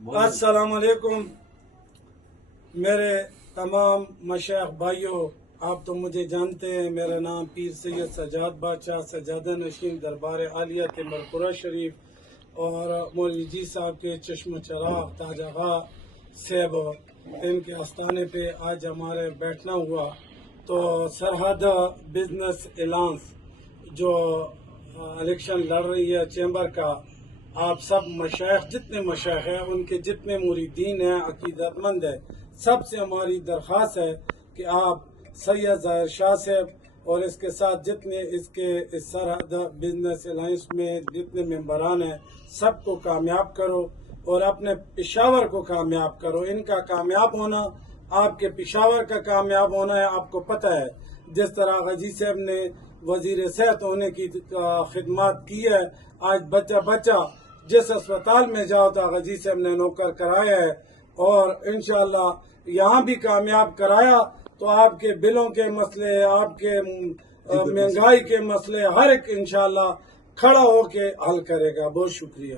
السلام علیکم میرے تمام مشائخ بھائیوں، آپ تو مجھے جانتے ہیں، میرا نام پیر سید سجاد بادشاہ سجادہ نشین دربار عالیہ تمرپورہ شریف اور مولوی جی صاحب کے چشم چراغ تاج آغا صاحب ان کے آستانے پہ آج ہمارے بیٹھنا ہوا۔ تو سرحد بزنس الائنس جو الیکشن لڑ رہی ہے چیمبر کا، آپ سب مشائخ، جتنے مشائخ ہیں، ان کے جتنے مریدین ہیں، عقیدت مند ہیں، سب سے ہماری درخواست ہے کہ آپ سید ظاہر شاہ صاحب اور اس کے ساتھ جتنے اس سرحد بزنس الائنس میں جتنے ممبران ہیں، سب کو کامیاب کرو اور اپنے پشاور کو کامیاب کرو۔ ان کا کامیاب ہونا آپ کے پشاور کا کامیاب ہونا ہے۔ آپ کو پتہ ہے جس طرح غازی صاحب نے وزیر صحت ہونے کی خدمات کی ہے، آج بچہ جس اسپتال میں جاؤ تو غازی صاحب نے نوکر کرایا ہے، اور انشاءاللہ یہاں بھی کامیاب کرایا تو آپ کے بلوں کے مسئلے، آپ کے مہنگائی کے مسئلے، ہر ایک انشاءاللہ کھڑا ہو کے حل کرے گا۔ بہت شکریہ۔